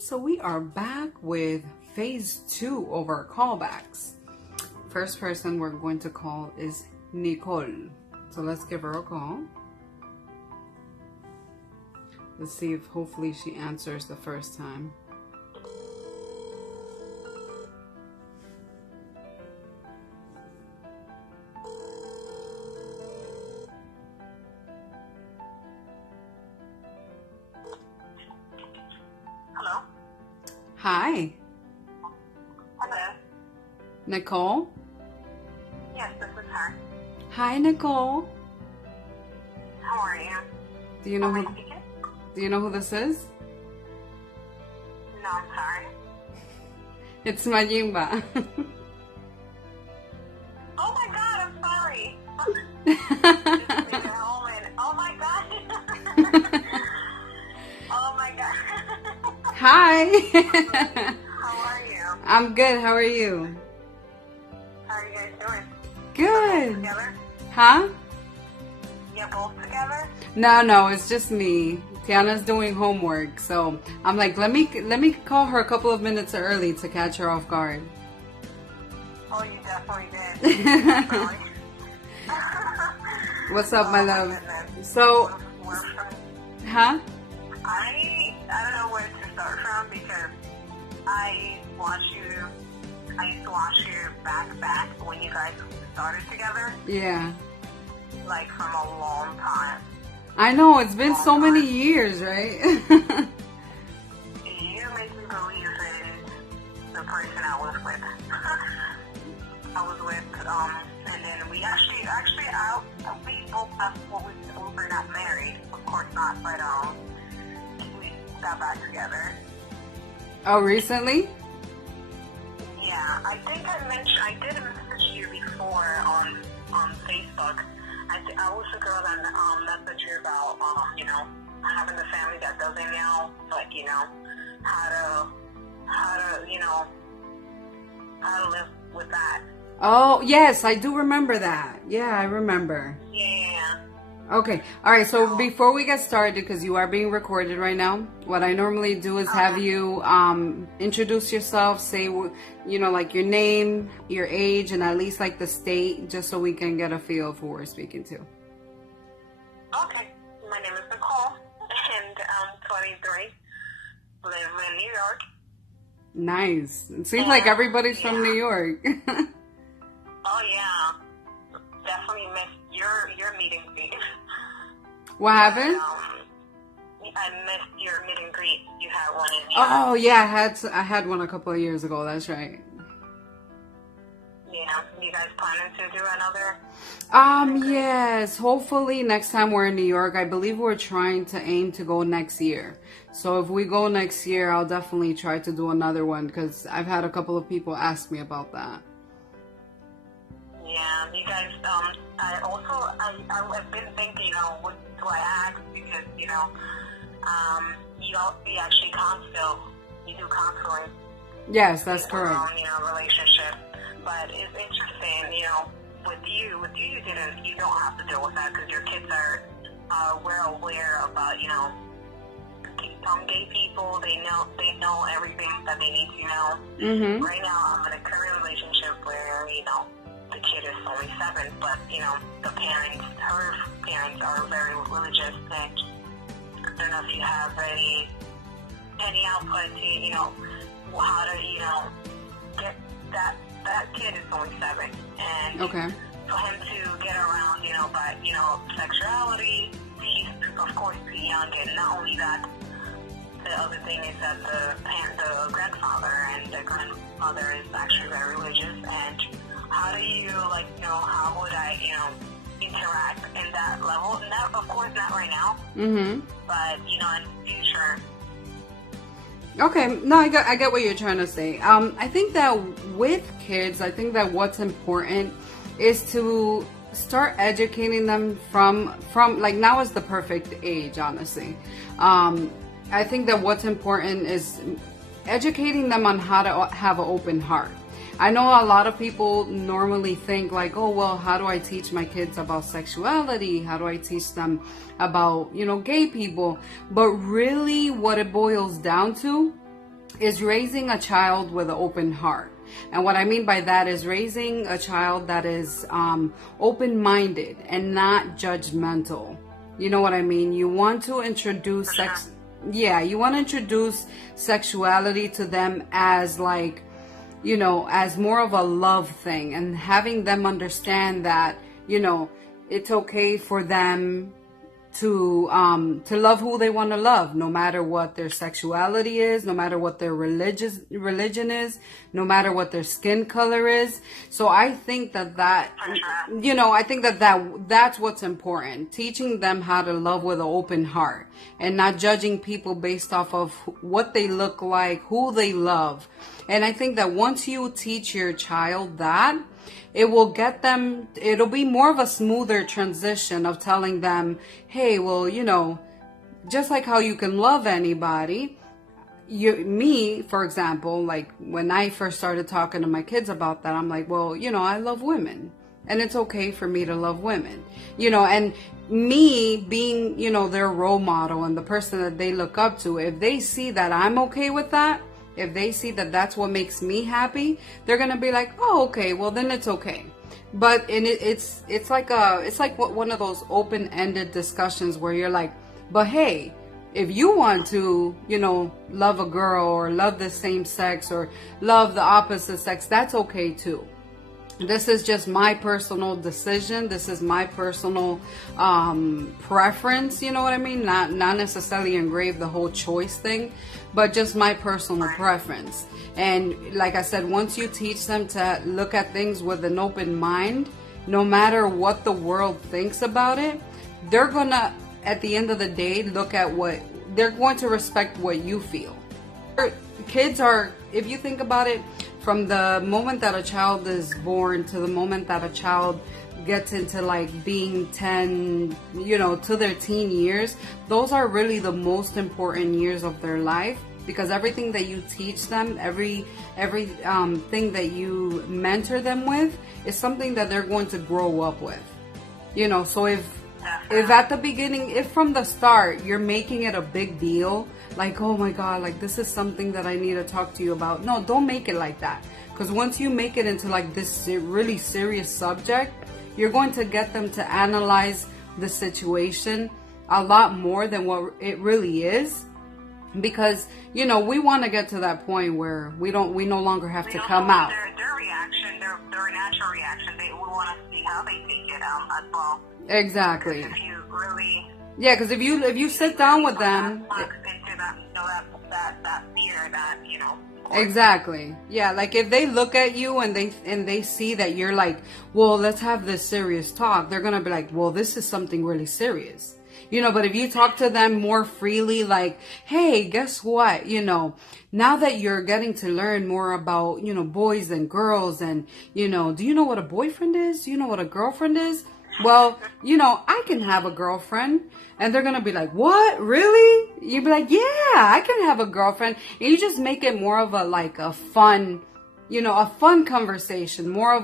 So we are back with phase 2 of our callbacks. First person we're going to call is Nicole. So let's give her a call. Let's see if hopefully she answers the first time. Hello? Hi, Hello? Nicole. Yes, this is her. Hi, Nicole. How are you? Do you know Am I who? speaking? Do you know who this is? No, I'm sorry. It's Mayimba. Oh my god, I'm sorry. Just leave it home and, oh my god. Oh my god. Hi. How are you? I'm good. How are you? How are you guys doing? Good. Together? Huh? You both together? No, it's just me. Tiana's doing homework, so I'm like, let me call her a couple of minutes early to catch her off guard. Oh, you definitely did. Definitely. What's up, my love? Goodness. So, Where from? huh? I don't know where to start from because I used to watch you back when you guys started together, Yeah. like from a long time. I know, it's been so many years, right? You make me believe in the person I was with. I was with, and then we we both we were not married, of course not, but we got back together. Oh, recently? Yeah, I think I did message you before on Facebook. I was the girl that messaged you about, having the family that doesn't know, but, how to live with that. Oh, yes, I do remember that. Yeah, I remember. Yeah. Okay. All right. So before we get started, because you are being recorded right now, what I normally do is have you introduce yourself, say, like your name, your age, and at least like the state, just so we can get a feel of who we're speaking to. Okay. My name is Nicole, and I'm 23. Live in New York. Nice. It seems like everybody's from New York. Oh, yeah. Definitely missed your meet and greet. What happened? I missed your meet and greet. You had one in New York. Oh yeah, I had one a couple of years ago. That's right. Yeah. You guys planning to do another? Yes. Hopefully next time we're in New York. I believe we're trying to aim to go next year. So if we go next year, I'll definitely try to do another one because I've had a couple of people ask me about that. Yeah, you guys, I've been thinking, what do I ask? Because, you actually counsel, you do counseling. Yes, that's correct. Relationship. But it's interesting, with you you don't have to deal with that because your kids are well aware about, gay people. They know everything that they need to know. Mm-hmm. Right now, I'm in a current relationship where, the kid is only 7, but, her parents are very religious, and I don't know if you have any output to, how to, get that kid is only 7, and Okay. for him to get around, but, sexuality, he's, of course, too young, and not only that, the other thing is that the grandfather and the grandmother is actually very religious, and how do you, how would I, interact in that level? Not, of course, not right now. Mm-hmm. But, in the future. Okay, no, I get what you're trying to say. I think that with kids, I think that what's important is to start educating them from like now is the perfect age, honestly. I think that what's important is educating them on how to have an open heart. I know a lot of people normally think like, oh, well, how do I teach my kids about sexuality? How do I teach them about, gay people? But really what it boils down to is raising a child with an open heart. And what I mean by that is raising a child that is open-minded and not judgmental. You know what I mean? You want to introduce sex. Yeah, you want to introduce sexuality to them as like, you know, as more of a love thing, and having them understand that, you know, it's okay for them to love who they want to love, no matter what their sexuality is, no matter what their religion is, no matter what their skin color is. So I think that you know, I think that's what's important, teaching them how to love with an open heart and not judging people based off of what they look like, who they love. And I think that once you teach your child that, it will get them, it'll be more of a smoother transition of telling them, hey, well, you know, just like how you can love anybody, me, for example, like when I first started talking to my kids about that, I'm like, well, you know, I love women and it's okay for me to love women, you know, and me being, you know, their role model and the person that they look up to, if they see that I'm okay with that, if they see that that's what makes me happy, they're gonna be like, oh, okay, well then it's okay. But it's like one of those open-ended discussions where you're like, but hey, if you want to, you know, love a girl or love the same sex or love the opposite sex, that's okay too. This is just my personal decision. This is my personal preference. You know what I mean? Not necessarily engrave the whole choice thing, but just my personal preference. And like I said, once you teach them to look at things with an open mind, no matter what the world thinks about it, they're gonna, at the end of the day, look at what they're going to respect what you feel. Kids are, if you think about it, from the moment that a child is born to the moment that a child gets into like being 10, you know, to their teen years, those are really the most important years of their life, because everything that you teach them, every thing that you mentor them with is something that they're going to grow up with. You know, so if at the beginning, if from the start you're making it a big deal, like, oh my God, like this is something that I need to talk to you about. No, don't make it like that. Because once you make it into like this really serious subject, you're going to get them to analyze the situation a lot more than what it really is. Because, you know, we want to get to that point where we no longer have to come out. Their reaction, their natural reaction, we want to see how they take it as well. Exactly. If you really... Yeah, because if you sit down with them... that fear, that, you know... Exactly. Yeah, like if they look at you and they see that you're like, well, let's have this serious talk, they're going to be like, well, this is something really serious. You know, but if you talk to them more freely, like, hey, guess what? You know, now that you're getting to learn more about, you know, boys and girls and, you know, do you know what a boyfriend is? Do you know what a girlfriend is? Well, you know, I can have a girlfriend. And they're going to be like, what? Really? You'd be like, yeah, I can have a girlfriend. And you just make it more of a fun, you know, a fun conversation, more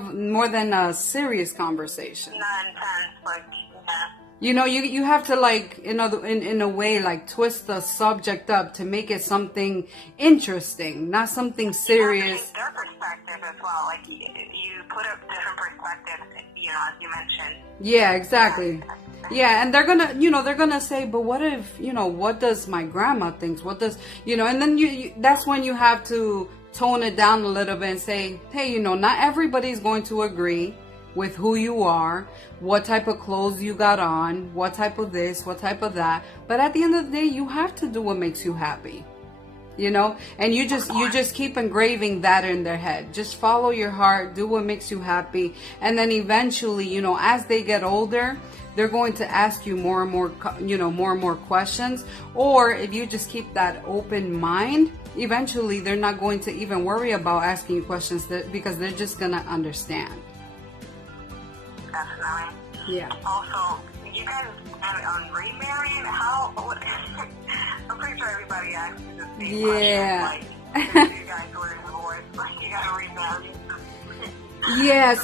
than a serious conversation. Not intense, like, yeah. You know, you have to like, in a way, like twist the subject up to make it something interesting, not something serious. You have to take their perspective as well. Like you put a different perspective, you know, as you mentioned. Yeah, exactly. Yeah, and they're gonna say, but what if, you know, what does my grandma think? What does, you know, and then you that's when you have to tone it down a little bit and say, hey, you know, not everybody's going to agree with who you are, what type of clothes you got on, what type of this, what type of that. But at the end of the day, you have to do what makes you happy, you know? And you just keep engraving that in their head. Just follow your heart, do what makes you happy. And then eventually, you know, as they get older, they're going to ask you more and more, you know, more and more questions. Or if you just keep that open mind, eventually they're not going to even worry about asking you questions because they're just going to understand. Definitely. Yeah. Also, you guys on remarrying? I'm pretty sure everybody asks you the same yeah. question. Like, you guys were divorced, like you gotta remarry. Yeah.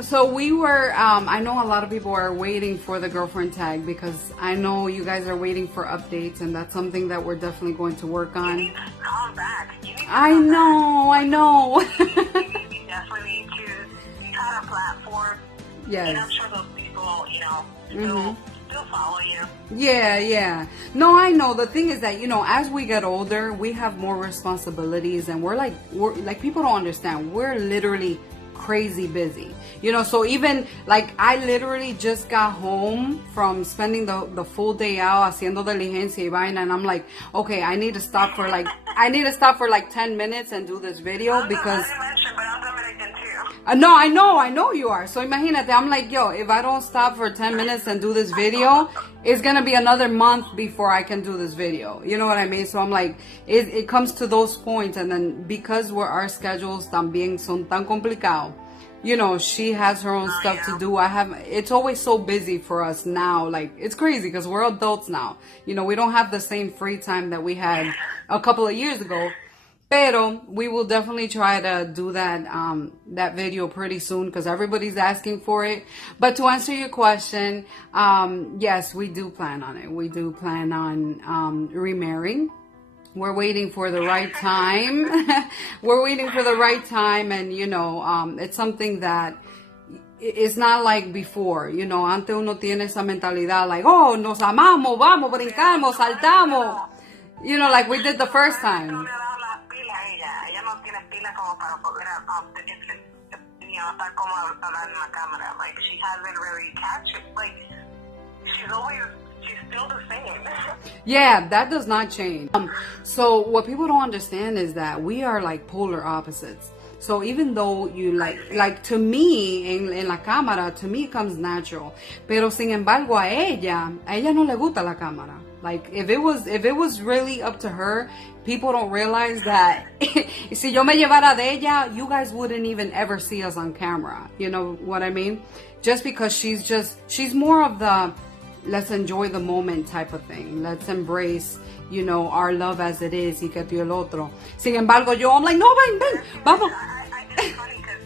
So we were. I know a lot of people are waiting for the girlfriend tag because I know you guys are waiting for updates, and that's something that we're definitely going to work on. You need to come back. You need I know. We definitely need to cut a platform. Yes. And I'm sure those people, still follow you. Yeah. No, I know. The thing is that, as we get older, we have more responsibilities, and we're like people don't understand. We're literally crazy busy. So even like I literally just got home from spending the full day out haciendo diligencia y vaina, and I'm like, okay, I need to stop for like 10 minutes and do this video because I mentioned, but I'm Dominican too. no, I know you are. So imagínate, I'm like, yo, if I don't stop for 10 minutes and do this video, it's gonna be another month before I can do this video. You know what I mean? So I'm like, it comes to those points, and then because our schedules también son tan complicados, she has her own stuff to do. It's always so busy for us now. Like, it's crazy because we're adults now. We don't have the same free time that we had a couple of years ago. Pero we will definitely try to do that video pretty soon because everybody's asking for it. But to answer your question, yes, we do plan on it. We do plan on remarrying. We're waiting for the right time. We're waiting for the right time, and it's something that it's not like before. Antes uno tiene esa mentalidad like, oh, nos amamos, vamos, brincamos, saltamos. Like we did the first time. Like she hasn't really catch it. Like she's still the same. Yeah, that does not change. So what people don't understand is that we are like polar opposites. So even though you like to me en la cámara, to me it comes natural. Pero sin embargo a ella no le gusta la cámara. Like if it was really up to her, people don't realize that si yo me llevara de ella, you guys wouldn't even ever see us on camera. You know what I mean? Just because she's more of the let's enjoy the moment type of thing. Let's embrace, our love as it is. Y que tú el otro. Sin embargo, I'm like, no, ven, vamos. I think it's funny because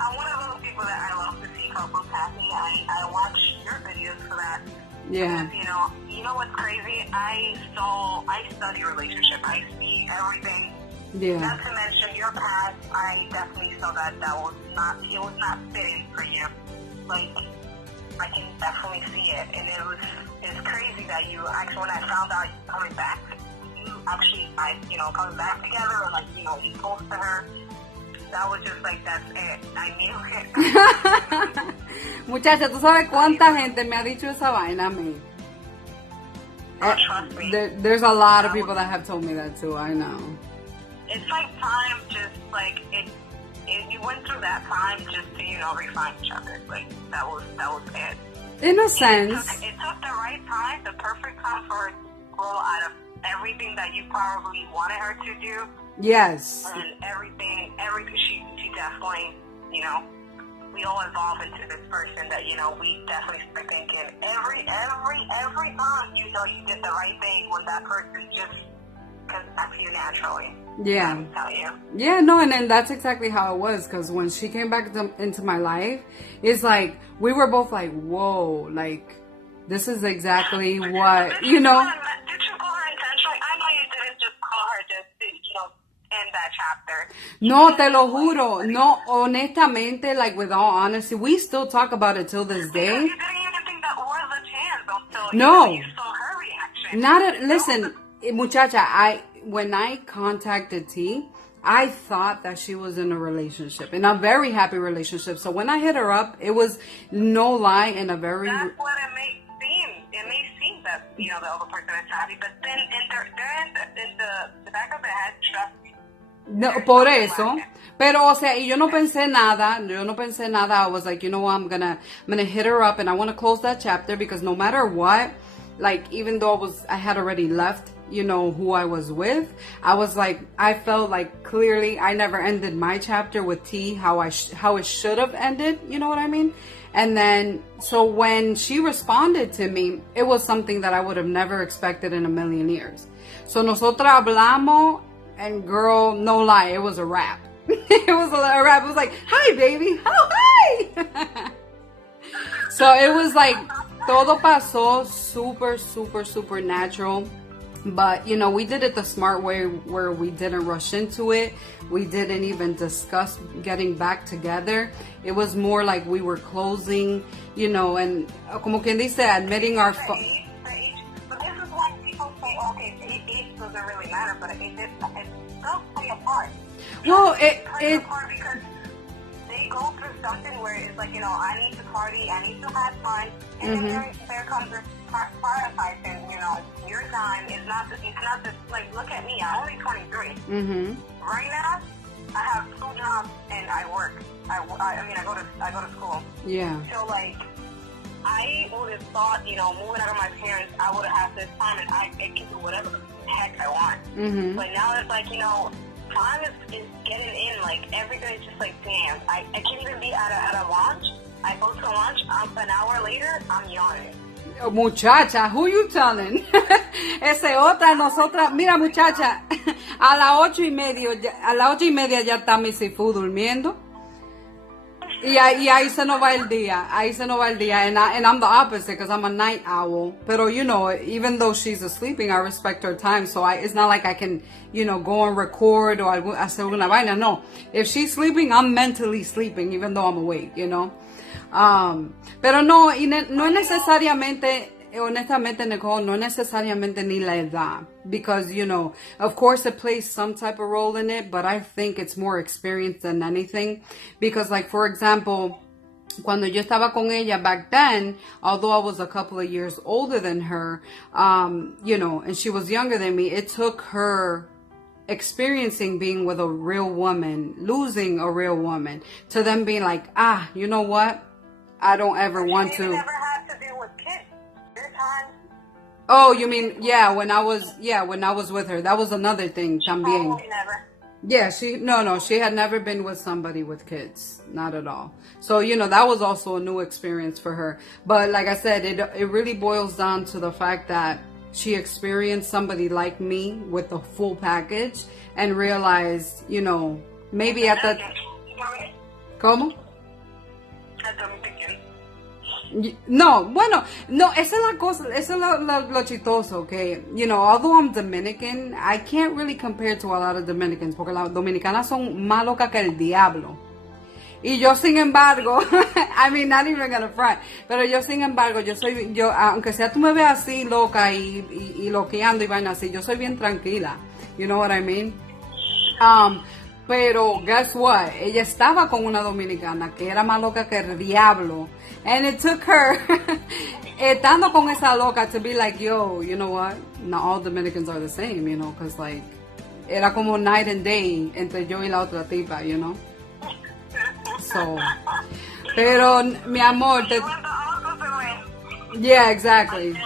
I'm one of those people that I love to see couples happy. I watch your videos for that. Yeah. Because, you know what's crazy? I study relationship. I see everything. Yeah. Not to mention your past. I definitely saw that was not fitting for you. Like, I can definitely see it, and it's crazy that you actually, when I found out you coming back, coming back together, or like, you close to her, that was just like, that's it. I knew it. Muchacha, ¿tú sabes cuánta gente me ha dicho esa vaina a mí? Oh, trust me. There's a lot of people that have told me that too, I know. It's like time, just like, you went through that time just to, refine each other. Like, that was it. In a sense. It took the right time, the perfect time for her to grow out of everything that you probably wanted her to do. Yes. And everything she definitely, we all evolve into this person that, we definitely start thinking every time, you did the right thing when that person just comes you naturally. Yeah. Tell you. Yeah, no, and then that's exactly how it was, because when she came back into my life, it's like, we were both like, whoa, like, this is exactly what, Did you call her intentionally? I know you didn't just call her just to, end that chapter. No, te lo juro. No, honestamente, like, with all honesty, we still talk about it till this day. You didn't even think that was a chance until no. You saw her reaction. Listen, muchacha, when I contacted T, I thought that she was in a relationship, in a very happy relationship. So when I hit her up, it was no lie in a very... That's what it may seem. It may seem that, the other person is happy, but then in the back of the head, trust me. No, por eso. Pero, o sea, y yo no pensé nada. I was like, you know what, I'm gonna hit her up, and I want to close that chapter, because no matter what, like, even though I had already left, who I was with, I was like, I felt like clearly I never ended my chapter with T how it should have ended, you know what I mean? And then, so when she responded to me, it was something that I would have never expected in a million years. So nosotros hablamos, and girl, no lie, it was a wrap. It was a wrap. It was like, hi, baby. Oh, hi. So it was like, todo pasó super, super, super natural. But, you know, we did it the smart way where we didn't rush into it. We didn't even discuss getting back together. It was more like we were closing, you know, and como quien dice, admitting our... But this is why people say, okay, age doesn't really matter, but it does play a part. Well, it plays a part because they go through something where it's like, you know, I need to party, I need to have fun, and then there comes this prioritizing, you know, your time is not just, like, look at me, I'm only 23. Right now, I have 2 jobs and I work. I mean, I go to school. Yeah. So, like, I would have thought, you know, moving out of my parents, I would have had this time and I can do whatever the heck I want. But now it's like, you know, time is getting in, like, every day is just like, damn, I can't even be at a lunch. I go to lunch, an hour later, I'm yawning. Muchacha, who you telling? Ese otra, nosotras, mira muchacha, a las 8:30 ya está mi Sifu durmiendo. Y ahí se nos va el día. And I'm the opposite because I'm a night owl. Pero, you know, even though she's sleeping, I respect her time. So it's not like I can, you know, go and record or hacer una vaina. No. If she's sleeping, I'm mentally sleeping, even though I'm awake, you know. Pero no es necesariamente, honestamente, Nicole, no necesariamente ni la edad. Because, you know, of course it plays some type of role in it, but I think it's more experience than anything. Because, like, for example, cuando yo estaba con ella back then, although I was a couple of years older than her, you know, and she was younger than me, it took her experiencing being with a real woman, losing a real woman, to them being like, you know what? I don't ever want to. You never had to deal with kids. This time. Oh, you mean, when I was with her. That was another thing, también. Probably never. Yeah, she had never been with somebody with kids. Not at all. So, you know, that was also a new experience for her. But like I said, it really boils down to the fact that she experienced somebody like me with the full package and realized, you know, maybe at the... ¿Cómo? No, bueno, no, esa es la cosa, eso es lo chistoso, okay? You know, although I'm Dominican, I can't really compare to a lot of Dominicans, porque las dominicanas son más locas que el diablo. Y yo, sin embargo, I mean, not even gonna front, pero yo, sin embargo, yo, aunque sea tú me veas así loca y loqueando y vaina así, yo soy bien tranquila. You know what I mean? Pero, guess what? Ella estaba con una dominicana que era más loca que el diablo. And it took her, estando con esa loca, to be like, yo, you know what? Not all Dominicans are the same, you know, because, like, era como night and day entre yo y la otra tipa, you know? So, pero, mi amor, yeah, exactly.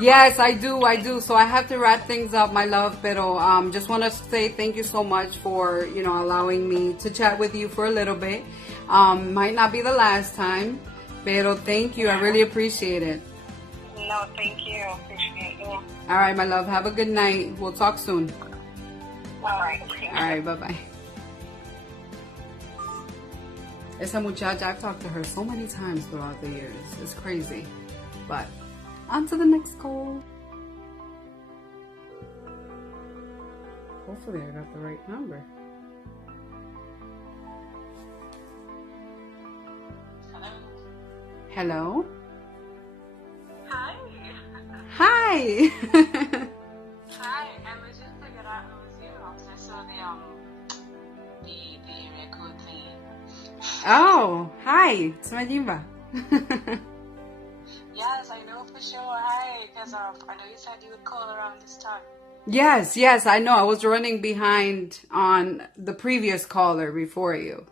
Yes, I do. So I have to wrap things up, my love. Pero just want to say thank you so much for, you know, allowing me to chat with you for a little bit. Might not be the last time, pero thank you. I really appreciate it. No, thank you. Appreciate you. All right, my love. Have a good night. We'll talk soon. All right. All right, bye-bye. Esa muchacha, I've talked to her so many times throughout the years. It's crazy. But on to the next call. Hopefully I got the right number. Hello? Hi. Hi! Hi, I was just figured out it was you because I saw the area code thingy. Oh, hi! It's Majimba. Yes, I know for sure. Hi, because I know you said you would call around this time. Yes, I know. I was running behind on the previous caller before you.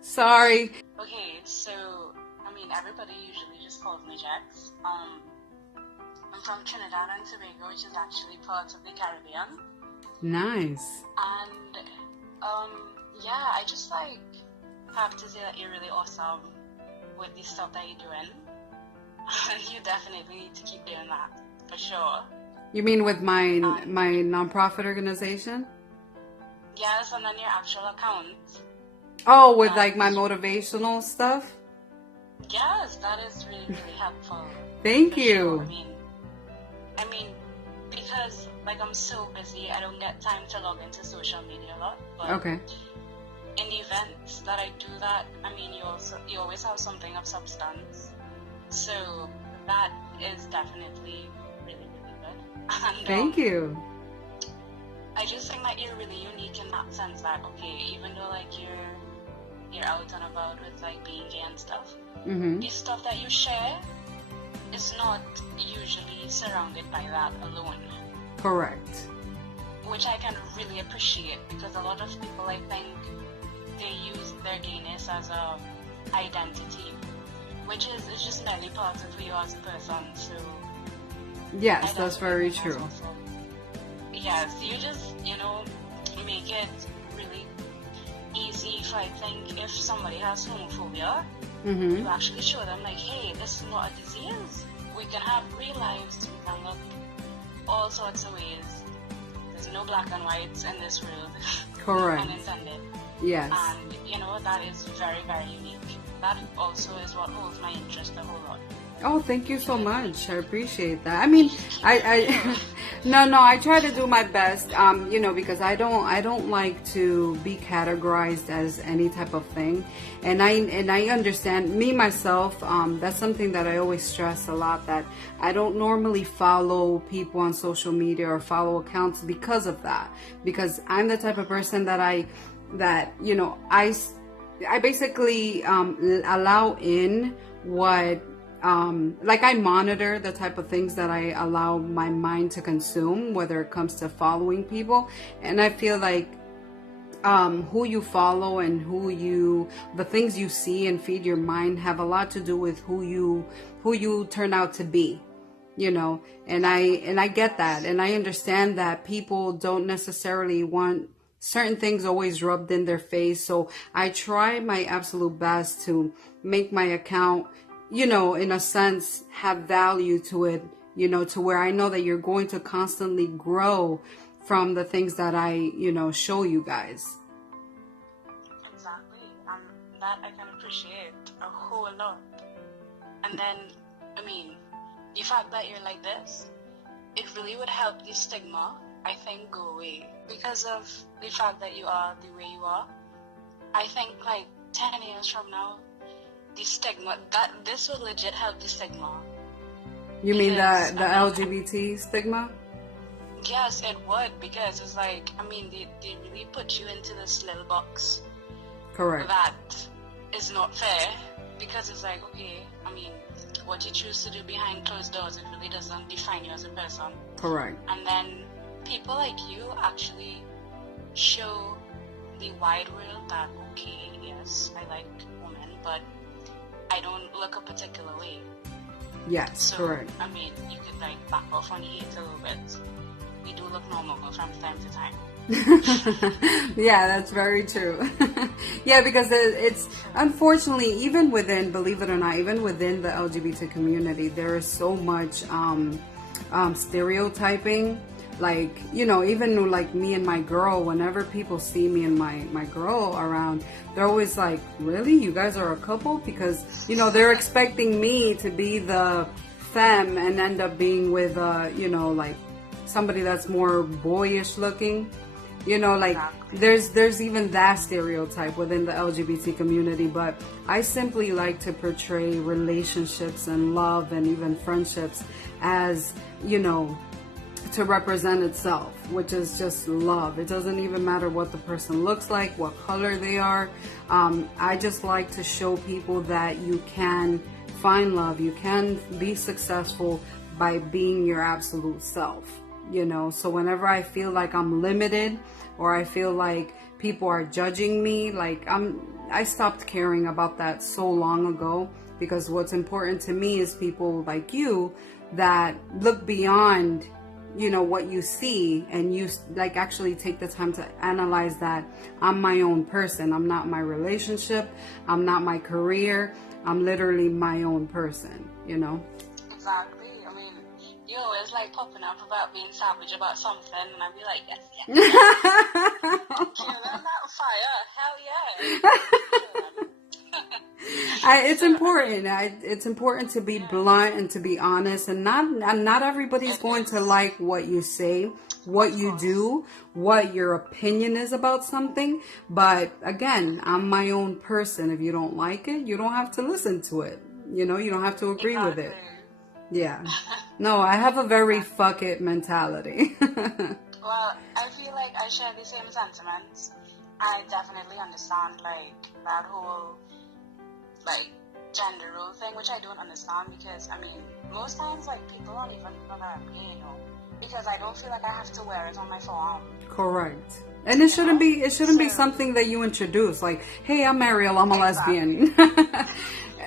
Sorry. Okay, so, I mean, everybody usually just calls me Jax. I'm from Trinidad and Tobago, which is actually part of the Caribbean. Nice. And, yeah, I just, like, have to say that you're really awesome with the stuff that you're doing. You definitely need to keep doing that, for sure. You mean with my nonprofit organization? Yes, and then your actual account. Oh, with like my motivational stuff? Yes, that is really, really helpful. Thank for you. Sure. I mean, I mean, because like I'm so busy, I don't get time to log into social media a lot. But Okay. in the events that I do that, I mean, you always have something of substance. So that is definitely really, really good. And, Thank you. I just think that you're really unique in that sense that, okay, even though like you're out and about with like being gay and stuff, Mm-hmm. the stuff that you share is not usually surrounded by that alone, Correct. which I can really appreciate because a lot of people, I think, they use their gayness as a identity, which is just merely part of who you are as a person. So Yes, I that's definitely very think true. also. Yes, you just, make it really easy if I think if somebody has homophobia, Mm-hmm. you actually show them like, hey, this is not a disease. We can have real lives. We can look all sorts of ways. There's no black and whites in this world. Correct. Unintended. Yes. And, that is very, very unique. That also is what holds my interest a whole lot. Oh, thank you so much. I appreciate that. I mean, I no, I try to do my best, because I don't like to be categorized as any type of thing. And I understand me myself, that's something that I always stress a lot, that I don't normally follow people on social media or follow accounts because of that. Because I'm the type of person that I basically allow in what I monitor the type of things that I allow my mind to consume, whether it comes to following people. And I feel like who you follow and the things you see and feed your mind have a lot to do with who you turn out to be, and I get that, and I understand that people don't necessarily want certain things always rubbed in their face. So I try my absolute best to make my account, in a sense, have value to it, to where I know that you're going to constantly grow from the things that I, show you guys. Exactly. That I can appreciate a whole lot. And then, the fact that you're like this, it really would help the stigma, I think, go away. Because of the fact that you are the way you are, I think 10 years from now, the stigma, that this would legit help the stigma. You mean the Because, LGBT stigma? Yes, it would, because it's they really put you into this little box Correct. that is not fair, because it's okay, what you choose to do behind closed doors, it really doesn't define you as a person. Correct. And then people like you actually show the wide world that, okay, yes, I like women, but I don't look a particular way. Yes, So, correct. You could back off on the hate a little bit. We do look normal from time to time. Yeah, that's very true. Yeah, because it's unfortunately, even within, believe it or not, even within the LGBT community, there is so much stereotyping. Even me and my girl, whenever people see me and my girl around, they're always like, really? You guys are a couple? Because, they're expecting me to be the femme and end up being with, somebody that's more boyish looking. There's even that stereotype within the LGBT community, but I simply like to portray relationships and love and even friendships as, to represent itself, which is just love. It doesn't even matter what the person looks like, what color they are. I just like to show people that you can find love, you can be successful by being your absolute self. So whenever I feel like I'm limited or I feel like people are judging me, I stopped caring about that so long ago, because what's important to me is people like you that look beyond, what you see, and you actually take the time to analyze that I'm my own person. I'm not my relationship. I'm not my career. I'm literally my own person, Exactly. You always popping up about being savage about something, and I'd be like, yes. Kill them that fire. Hell yeah. It's important. It's important to be blunt and to be honest, and not everybody's going to like what you say, what you do, what your opinion is about something. But again, I'm my own person. If you don't like it, you don't have to listen to it. You know, you don't have to agree with it. Yeah. No, I have a very fuck it mentality. Well, I feel like I share the same sentiments. I definitely understand, like, that whole, like, gender role thing, which I don't understand because, I mean, most times, like, people don't even know that I'm gay, you know, because I don't feel like I have to wear it on my forearm. Correct. And it shouldn't be something that you introduce, like, hey, I'm Ariel, I'm a lesbian.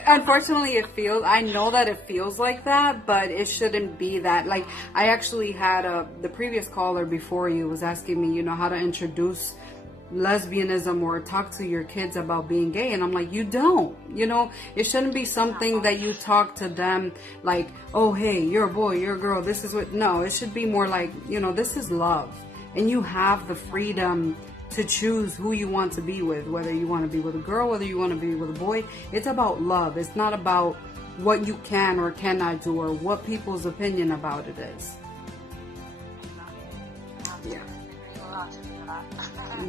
Unfortunately, I know that it feels like that, but it shouldn't be that. Like, I actually had the previous caller before you was asking me, you know, how to introduce lesbianism or talk to your kids about being gay, and I'm like, you don't, you know, it shouldn't be something that you talk to them like, oh, hey, you're a boy, you're a girl, this is what. No, it should be more like, you know, this is love, and you have the freedom to choose who you want to be with, whether you want to be with a girl, whether you want to be with a boy. It's about love. It's not about what you can or cannot do or what people's opinion about it is. Yeah.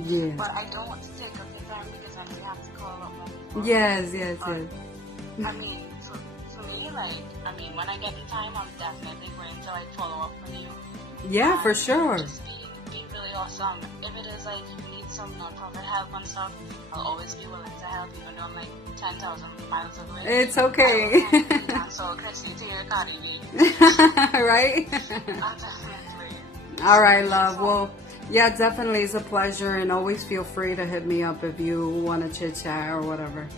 Yeah. But I don't want to take up the time because I really have to call up my people. Yes. I mean, for me, like, I mean, when I get the time, I'm definitely going to, like, follow up with you. Yeah, for sure. Just be really awesome. If it is, like, you need some non-profit help and stuff, I'll always be willing to help, even though I'm, like, 10,000 miles away. It's okay. So, Chrissy, to your Cardi B. Right? Definitely. All right, love. Well, yeah, definitely. It's a pleasure, and always feel free to hit me up if you want to chit chat or whatever.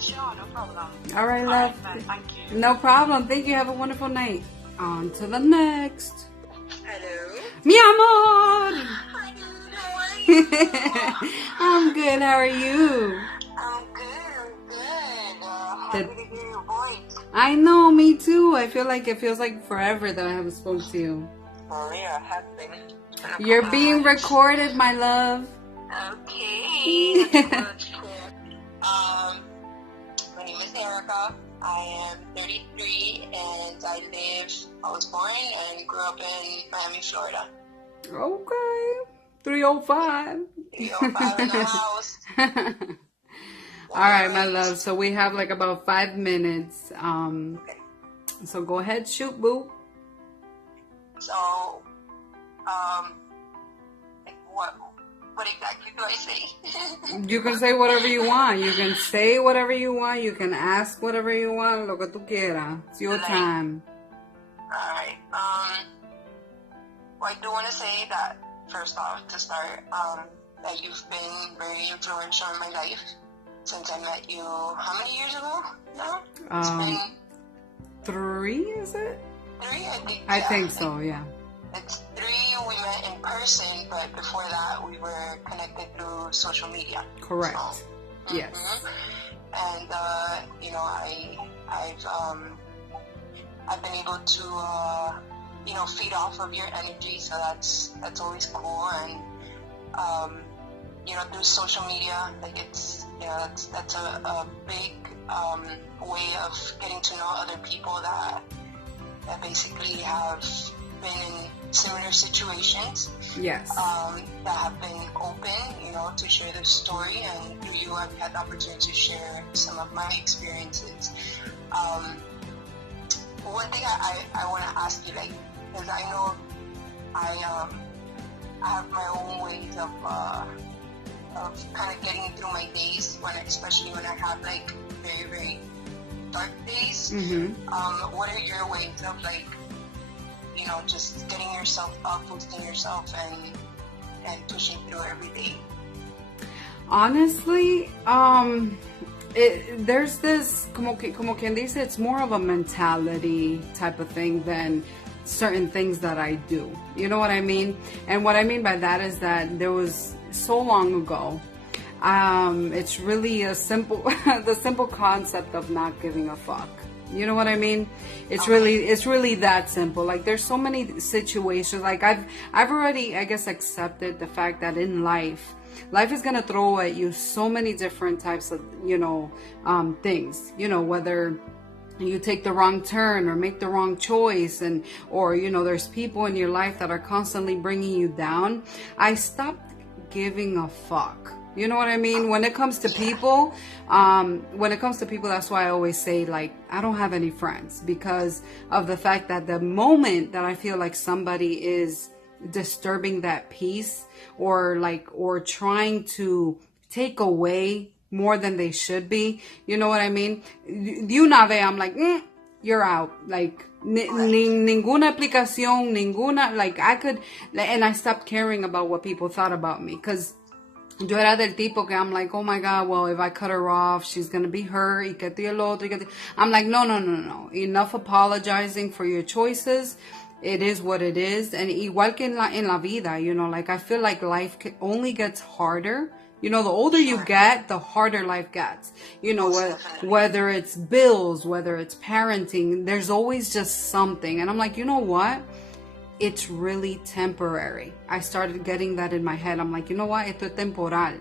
Sure, no problem. All right, love. All right, thank you. No problem. Thank you. Have a wonderful night. On to the next. Hello. Mi amor. Hi, how are you? I'm good. How are you? I'm good. Happy to hear your voice. I know. Me too. I feel like it feels like forever that I haven't spoken to you. Oh, yeah, has been. You're being recorded, my love. Okay. That's good. My name is Erica. I am 33 and I was born and grew up in Miami, Florida. Okay. 305. 305 in the house. All right, my love. So we have like about 5 minutes. Okay. So go ahead, shoot, boo. So, what exactly do I say? You can say whatever you want. You can say whatever you want. You can ask whatever you want. Lo que tú quieras. It's your time. Alright. Well, I do want to say that, first off, to start, that you've been very influential in my life since I met you, how many years ago now? It's been 3, is it? 3, I think. I yeah. think so, yeah. It's 3, we met in person, but before that, we were connected through social media. Correct. So, Yes. And, you know, I've been able to, you know, feed off of your energy, so that's always cool. And, you know, through social media, like, it's, you know, that's a big way of getting to know other people that basically have been in similar situations. Yes. That have been open, you know, to share their story, and through you, I've had the opportunity to share some of my experiences. One thing I want to ask you, like, because I know I have my own ways of kind of getting through my days, especially when I have like very, very dark days. Mm-hmm. What are your ways of, like, you know, just getting yourself up, boosting yourself, and pushing through every day? Honestly, there's this, como quien dice, it's more of a mentality type of thing than certain things that I do. You know what I mean? And what I mean by that is that there was so long ago, it's really the simple concept of not giving a fuck. You know what I mean? It's really that simple. Like, there's so many situations. Like, I've already, I guess, accepted the fact that in life, life is going to throw at you so many different types of, things, whether you take the wrong turn or make the wrong choice, or there's people in your life that are constantly bringing you down. I stopped giving a fuck. You know what I mean? When it comes to people, that's why I always say, like, I don't have any friends, because of the fact that the moment that I feel like somebody is disturbing that peace, or trying to take away more than they should be, you know what I mean? I'm like, you're out. Like, ninguna aplicación, and I stopped caring about what people thought about me, because yo era del tipo que I'm like, oh my God, well, if I cut her off, she's going to be hurt. I'm like, no. Enough apologizing for your choices. It is what it is. And igual que en la vida, I feel like life only gets harder. The older you get, the harder life gets. Whether it's bills, whether it's parenting, there's always just something. And I'm like, you know what? It's really temporary. I started getting that in my head. I'm like, you know what? Esto es temporal.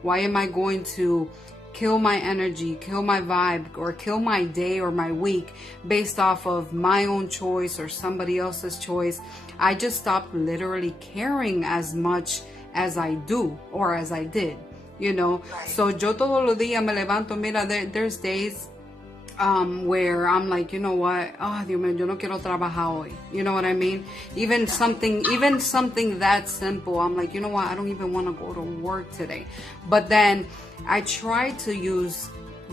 Why am I going to kill my energy, kill my vibe, or kill my day or my week based off of my own choice or somebody else's choice? I just stopped literally caring as much as I do, or as I did, So yo todos los días me levanto. Mira, there's days where I'm like, you know what? Oh, Dios mío, yo no quiero trabajar hoy. You know what I mean? Even something that simple, I'm like, you know what? I don't even want to go to work today. But then I try to use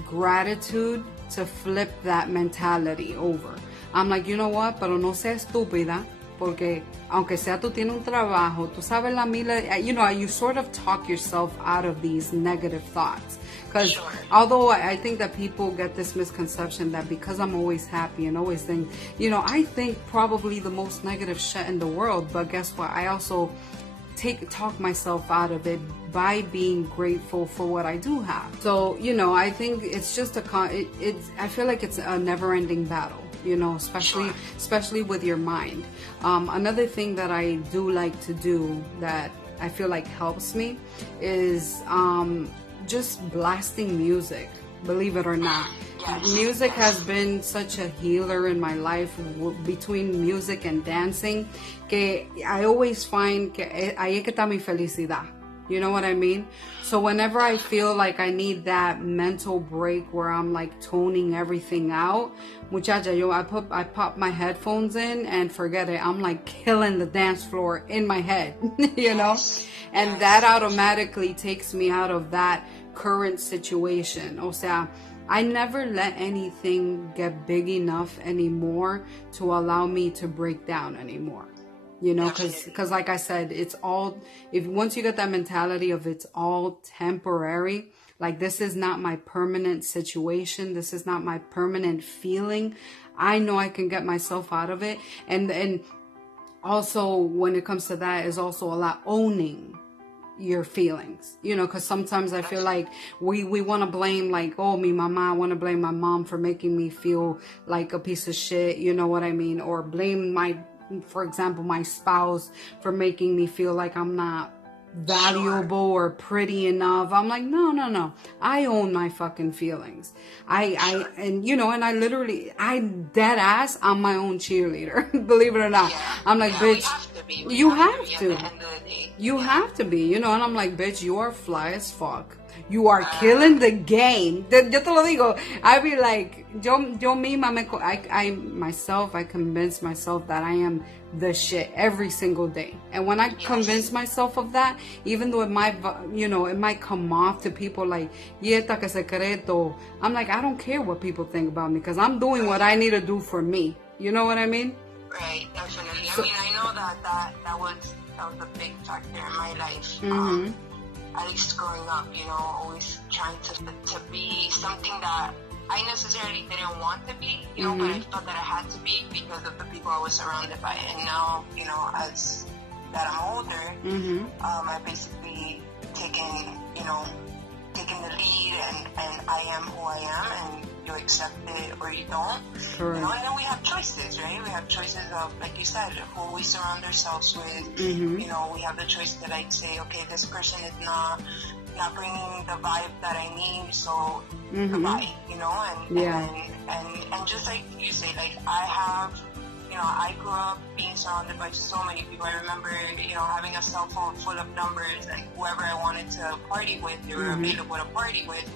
gratitude to flip that mentality over. I'm like, you know what? Pero no sea estúpida, porque aunque sea tú tienes un trabajo, tú sabes la mila, you sort of talk yourself out of these negative thoughts. Because although I think that people get this misconception that because I'm always happy and always think, I think probably the most negative shit in the world. But guess what? I also talk myself out of it by being grateful for what I do have. So, I think it's just I feel like it's a never-ending battle, especially with your mind. Another thing that I do like to do that I feel like helps me is just blasting music, believe it or not. Music has been such a healer in my life, between music and dancing, que I always find que ahí es que está mi felicidad. You know what I mean? So whenever I feel like I need that mental break where I'm like toning everything out, muchacha, I pop my headphones in and forget it. I'm like killing the dance floor in my head, and that automatically takes me out of that current situation. O sea, I never let anything get big enough anymore to allow me to break down anymore. Because like I said, it's all, once you get that mentality of it's all temporary, like this is not my permanent situation, this is not my permanent feeling, I know I can get myself out of it. And also when it comes to that is also a lot owning your feelings, because sometimes I feel like we want to blame, like, oh, mi mama, I want to blame my mom for making me feel like a piece of shit, you know what I mean? Or blame for example, my spouse for making me feel like I'm not valuable or pretty enough. I'm like, no. I own my fucking feelings. And I literally, dead ass, I'm my own cheerleader. Believe it or not. I'm like, bitch, you have to. You have to be, and I'm like, bitch, you are fly as fuck. You are killing the game. Yo te lo digo. I be like, yo misma I convince myself that I am the shit every single day. And when I convince myself of that, even though it might come off to people like, yeta que secreto, I'm like, I don't care what people think about me, because I'm doing what I need to do for me. You know what I mean? Right, definitely. I mean, I know that was a big factor in my life. Mm-hmm. At least growing up, always trying to be something that I necessarily didn't want to be, mm-hmm. but I felt that I had to be because of the people I was surrounded by. And now, as that I'm older, mm-hmm. I basically taken the lead, and I am who I am, and you accept it or you don't. Correct. You know, and then we have choices, right? We have choices of, like you said, who we surround ourselves with. Mm-hmm. You know, we have the choice to like say, okay, this person is not bringing the vibe that I need, so goodbye, you know, and just like you say, like I grew up being surrounded by so many people. I remember, having a cell phone full of numbers, like whoever I wanted to party with, they were available to party with.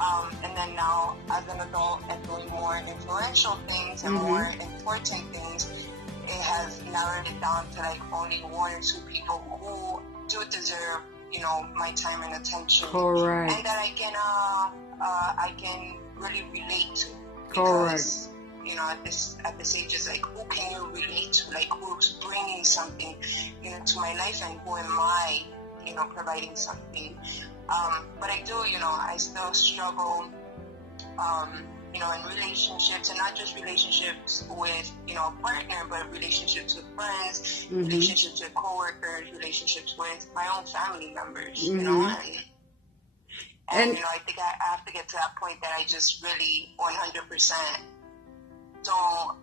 And then now, as an adult and doing more influential things and more important things, it has narrowed it down to like only one or two people who do deserve, my time and attention. Correct. And that I can really relate to. Correct. Because, at this age, it's like, who can you relate to? Like, who's bringing something, to my life, and who am I, providing something? But I do, I still struggle, in relationships, and not just relationships with, a partner, but relationships with friends, relationships with coworkers, relationships with my own family members, and I think I have to get to that point that I just really 100% don't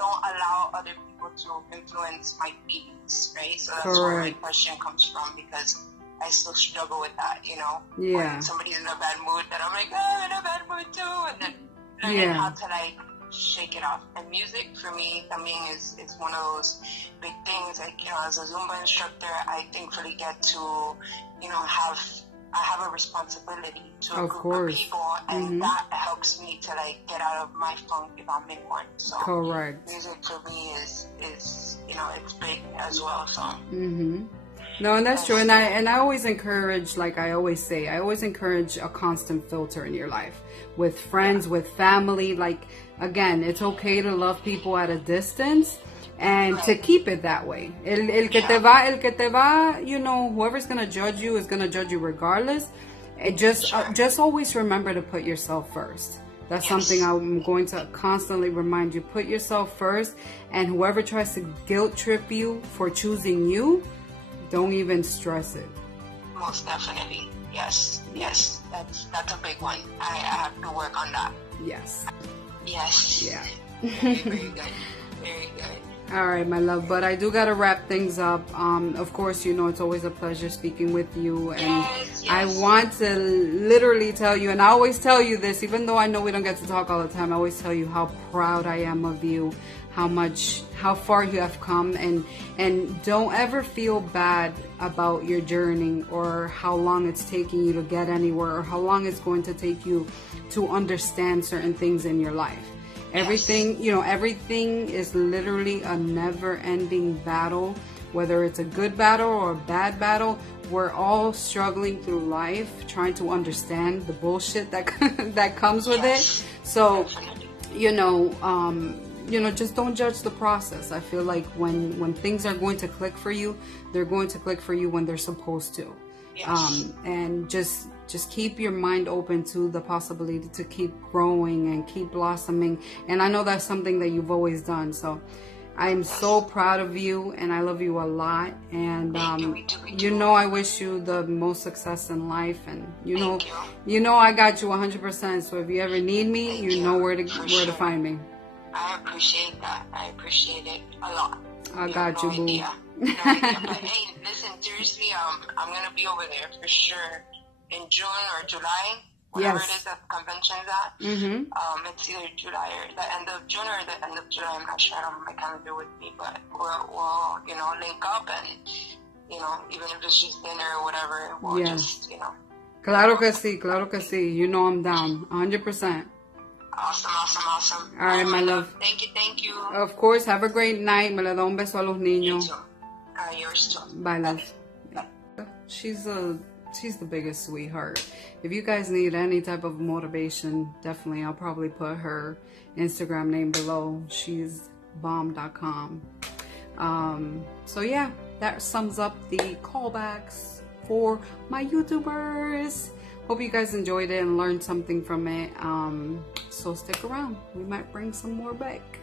allow other people to influence my feelings, right? So that's where my question comes from, because I still struggle with that, Yeah. When somebody's in a bad mood, then I'm like, oh, I'm in a bad mood too, and then learning how to like shake it off. And music for me, I mean, is one of those big things. Like, as a Zumba instructor, I thankfully get to, I have a responsibility to a group of people, and that helps me to like get out of my funk if I'm in one. So correct. Music for me is it's big as well. So. No, and that's true. And I always encourage, like I always say, I always encourage a constant filter in your life with friends, with family. Like, again, it's okay to love people at a distance. And to keep it that way. El que te va, whoever's going to judge you is going to judge you regardless. Just always remember to put yourself first. That's something I'm going to constantly remind you. Put yourself first, and whoever tries to guilt trip you for choosing you, don't even stress it. Most definitely. Yes. That's a big one. I have to work on that. Yes. Yes. Yeah. Very good. Very good. All right, my love, but I do got to wrap things up. Of course, it's always a pleasure speaking with you. And yes. I want to literally tell you, and I always tell you this, even though I know we don't get to talk all the time, I always tell you how proud I am of you, how far you have come. And don't ever feel bad about your journey or how long it's taking you to get anywhere or how long it's going to take you to understand certain things in your life. Everything is literally a never-ending battle, whether it's a good battle or a bad battle. We're all struggling through life, trying to understand the bullshit that comes with it. So, just don't judge the process. I feel like when things are going to click for you, they're going to click for you when they're supposed to. And just keep your mind open to the possibility to keep growing and keep blossoming. And I know that's something that you've always done. So I'm so proud of you, and I love you a lot. And I wish you the most success in life. And I got you 100%. So if you ever need me, know where to find me. I appreciate that. I appreciate it a lot. I got you, boo. But hey, listen, seriously, I'm gonna be over there for sure in June or July, whatever it is that the convention's at. It's either July or the end of June or the end of July. I'm not sure. I don't have my calendar with me, but we'll link up, and even if it's just dinner or whatever, we'll just Claro que sí. I'm down 100%. Awesome. All right, my love. Thank you. Of course, have a great night. Me le da un beso a los niños. Yours too. Bye, love. She's the biggest sweetheart. If you guys need any type of motivation, definitely, I'll probably put her Instagram name below. She's bomb.com. So yeah, that sums up the callbacks for my YouTubers. Hope you guys enjoyed it and learned something from it. So stick around. We might bring some more back.